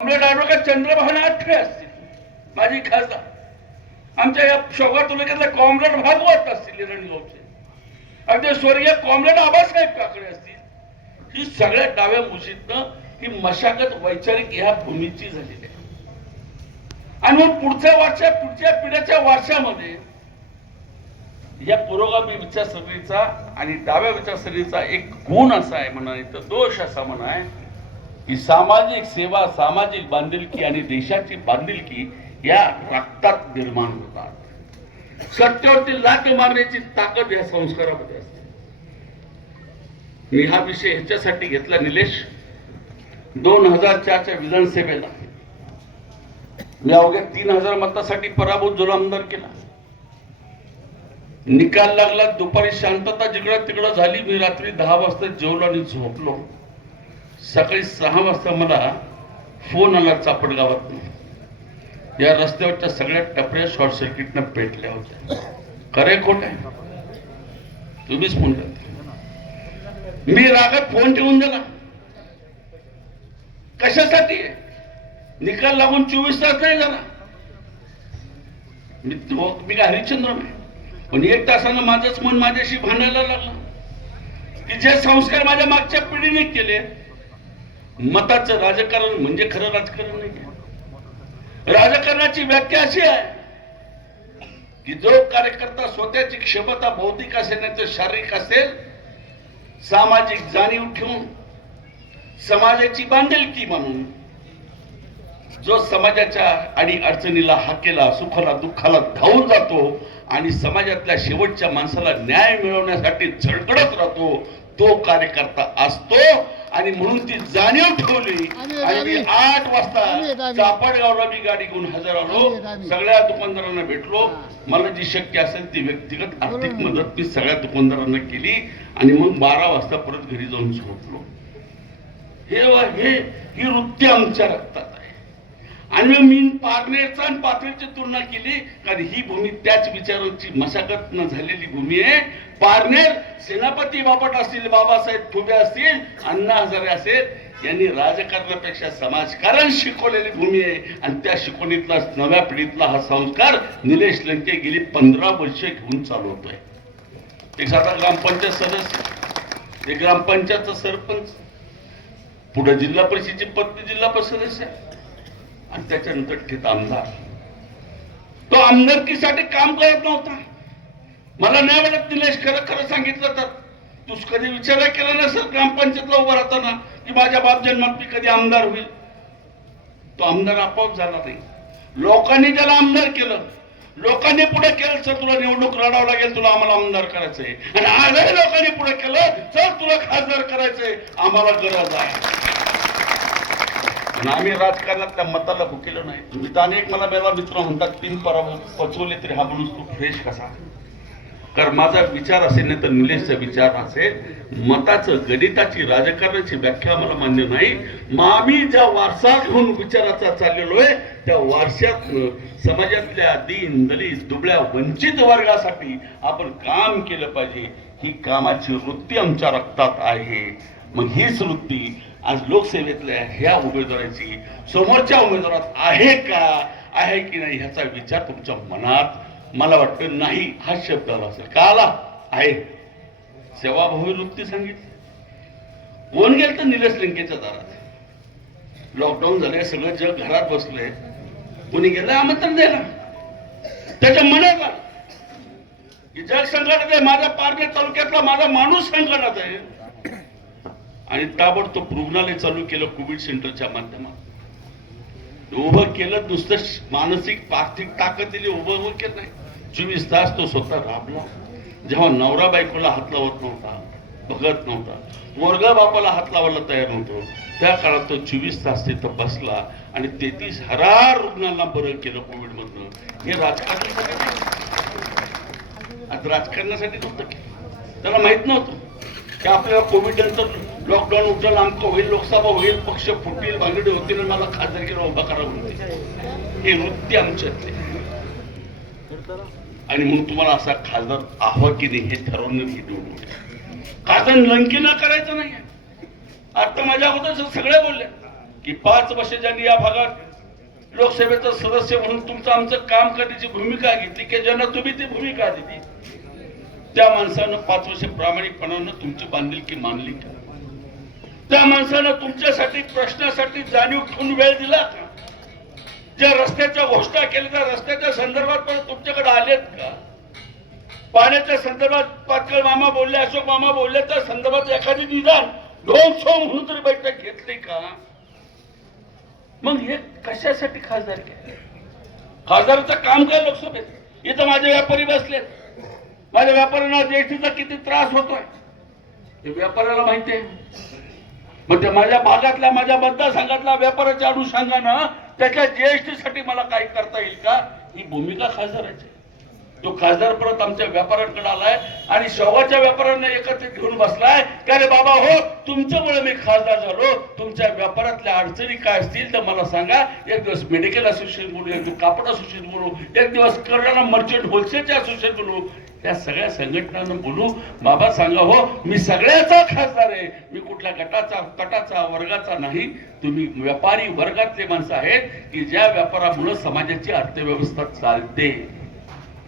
Advocate Chandrabhan Athare असतील, माजी खासदार, आमच्या या शोभा तालुक्यातले कॉम्रेड भागवत असतील रणगावचे, अगदी स्वर्गीय कॉम्रेड आबासाहेब काकडे असतील. ही सगळ्या डाव्या मुशीतनं ही मशागत वैचारिक ह्या भूमीची झालेली आहे. आणि मग पुढच्या पिढ्याच्या वारशामध्ये या पुरोगामी विचारसरणीचा आणि डाव्या विचारसरणीचा एक गुण असा आहे म्हणा, तर दोष असा म्हणा आहे की सामाजिक सेवा, सामाजिक बांधिलकी आणि देशाची बांधिलकी या रक्तात निर्माण होतात. सत्तेवरती लाथ मारण्याची ताकद या संस्कारामध्ये असते. मी हा विषय ह्याच्यासाठी घेतला निलेश, 2004च्या विधानसभेला मी अवघ्या 3000 मतासाठी पराभूत झालो, आमदार केला. निकाल लागला, दुपारी शांतता जिकडं तिकडं झाली. मी रात्री 10 वाजता जेवलो आणि झोपलो. सकाळी 6 वाजता मला फोन आला चापडगावात, या रस्त्यावरच्या सगळ्या टपऱ्या शॉर्ट सर्किटनं पेटल्या होत्या. खरे खोट आहे? तुम्हीच फोन करता. मी रागात फोन ठेवून दिला. कशासाठी? निकाल लागून 24 तास नाही झाला. मी काय हरिश्चंद्र नाही, पण 1 तासानं माझंच मन माझ्याशी भांडायला लागलं की जे संस्कार माझ्या मागच्या पिढीने केले. मताचं राजकारण म्हणजे खरं राजकारण नाही. राजकारणाची व्याख्या अशी आहे की जो कार्यकर्ता स्वतःची क्षमता बौद्धिक असेल नाही तर शारीरिक असेल, सामाजिक जाणीव ठेवून समाजाची बांधिलकी म्हणून जो समाजाच्या आणि अडचणीला हाकेला, सुखाला, दुःखाला धावून जातो आणि समाजातल्या शेवटच्या माणसाला न्याय मिळवण्यासाठी झळकडत राहतो, तो कार्यकर्ता असतो. आणि म्हणून ती जाणीव ठेवली आणि मी 8 वाजता चापडगावला मी गाडी घेऊन हजर आलो. सगळ्या दुकानदारांना भेटलो. मला जी शक्य असेल ती व्यक्तिगत आर्थिक मदत मी सगळ्या दुकानदारांना केली आणि मग 12 वाजता परत घरी जाऊन झोपलो. ही वृत्ती आमच्या रक्तात आहे. आणि मी पारनेरचा आणि पाथरीची तुलना केली, कारण ही भूमी त्याच विचारांची मशागत न झालेली भूमी आहे. पारनेर सेनापती बापट असतील, बाबासाहेब ठोबे असतील, अण्णा हजारे असेल, यांनी राजकारणापेक्षा समाजकारण शिकवलेली भूमी आहे. आणि त्या शिकवणीतला नव्या पिढीतला हा संस्कार निलेश लंके गेली 15 वर्ष घेऊन चालवतोय. एक साधा ग्रामपंचायत सदस्य, एक ग्रामपंचायतचा सरपंच, पुढे जिल्हा परिषदेची पत्नी जिल्हा परिषद सदस्य आणि त्याच्यानंतर ठेत आमदार. तो आमदारकीसाठी काम करत नव्हता. मला नाही वाटत निलेश, खरं खरं सांगितलं तर तू कधी विचार केला नसेल ग्रामपंचायतला उभं राहताना की माझ्या बाप जन्मात मी कधी आमदार होईल. तो आमदार आपोआप झाला नाही. लोकांनी त्याला आमदार केलं. लोकांनी पुढे केलं, सर तुला निवडणूक लढावं लागेल, तुला आम्हाला आमदार करायचंय. आणि आजही लोकांनी पुढे केलं, सर तुला खासदार करायचंय, आम्हाला गरज आहे. आम्ही राजकारणातल्या मताला भुकेलो नाही. तुम्ही तर अनेक मला मित्र म्हणतात, 3 पराभव पचवले तरी हा माणूस तू फ्रेश कसा? कारण माझा विचार असेल नाही तर निलेशचा विचार असेल. मताचं, गणिताची, राजकारणाची व्याख्या मला मान्य नाही. मग आम्ही ज्या वारसा घेऊन विचाराचा चाललेलो आहे, त्या वारशात समाजातल्या दीन, दलित, दुबळ्या, वंचित वर्गासाठी आपण काम केलं पाहिजे. ही कामाची वृत्ती आमच्या रक्तात आहे. मग हीच वृत्ती आज लोकसेवेतल्या ह्या उमेदवाराची समोरच्या उमेदवारात आहे का, आहे की नाही ह्याचा विचार तुमच्या मनात, मला वाटतं नाही हा शब्द आला असेल. का आला आहे? सेवाभावी वृत्ती सांगितली. कोण गेलं तर निलेश लंकेच्या दारात. लॉकडाऊन झाले, सगळं जग घरात बसलंय, कोणी गेलं आमंत्रण द्यायला. त्याच्या मनात आलं की जग संकटात आहे, माझ्या पारनेर तालुक्यातला माझा माणूस संकटात आहे. आणि ताबडतोब रुग्णालय चालू केलं कोविड सेंटरच्या माध्यमातून. उभं केलं, नुसतं मानसिक आर्थिक ताकद दिली, उभं केलं नाही. 24 तास तो स्वतः राबला. जेव्हा नवरा बायकोला हात लावत नव्हता, बघत नव्हता, पोरगा बापाला हात लावायला तयार नव्हतो, त्या काळात तो 24 तास तिथं बसला आणि 33,000 रुग्णांना बरं केलं कोविड मधनं. हे राजकारणासाठी, आता राजकारणासाठी नव्हतं केलं. त्याला माहित नव्हतं की आपल्याला कोविड नंतर लॉकडाऊन उठलं, आमचं होईल, लोकसभा होईल, पक्ष फुटतील, भांगडे होतील, मला खासदारकीला उभा करावं होते. ही वृत्ती आमच्यातली. आणि मग तुम्हाला असा खासदार आहो की नाही हे ठरवणं ही निवडणूक. खासदार लंकेनं करायचं नाही. आता माझ्या अगोदर सगळे बोलले की 5 वर्ष ज्यांनी या भागात लोकसभेचा सदस्य म्हणून तुमचं आमचं काम करण्याची भूमिका घेतली की ज्यांना तुम्ही ती भूमिका दिली, त्या माणसानं 5 वर्ष प्रामाणिकपणानं तुमची बांधिलकी मानली का? त्या माणसानं तुमच्यासाठी प्रश्नासाठी जाणीव ठेवून वेळ दिला का? ज्या रस्त्याच्या घोषणा केल्या त्या रस्त्याच्या संदर्भात पण तुमच्याकडे आलेत का? पाण्याच्या संदर्भात पाटकर मामा बोलले, अशोक मामा बोलले, त्या संदर्भात एखादी निदान 200 म्हणून तरी बैठक घेतली का? मग हे कशासाठी खासदार केले? खासदाराचं काम काय लोकसभेत? इथं माझे व्यापारी बसलेत, माझ्या व्यापाऱ्यांना जीएसटीचा किती त्रास होतोय हे व्यापाऱ्याला माहिती आहे. मग ते माझ्या भागातल्या माझ्या मतदारसंघातल्या व्यापाराच्या अनुषंगानं त्याच्या जीएसटी साठी मला काही करता येईल का? ही भूमिका खासदाराची. तो खासदार परत आमच्या व्यापाऱ्यांकडे आलाय आणि शेवटच्या व्यापाऱ्यांना एकत्रित घेऊन बसलाय की अरे बाबा हो, तुमच्यामुळे मी खासदार झालो, तुमच्या व्यापारातल्या अडचणी काय असतील तर मला सांगा. एक दिवस मेडिकल असोसिएशन बोलू, एक दिवस कापड असोसिएशन बोलू, एक दिवस किराणा मर्चंट होलसेलचे असोसिएशन बोलू, त्या सगळ्या संघटनांना बोलू. बाबा सांगा हो, मी सगळ्याचा खासदार आहे, मी कुठल्या गटाचा वर्गाचा नाही. तुम्ही व्यापारी वर्गातले माणसं आहेत की ज्या व्यापारामुळे समाजाची अर्थव्यवस्था चालते.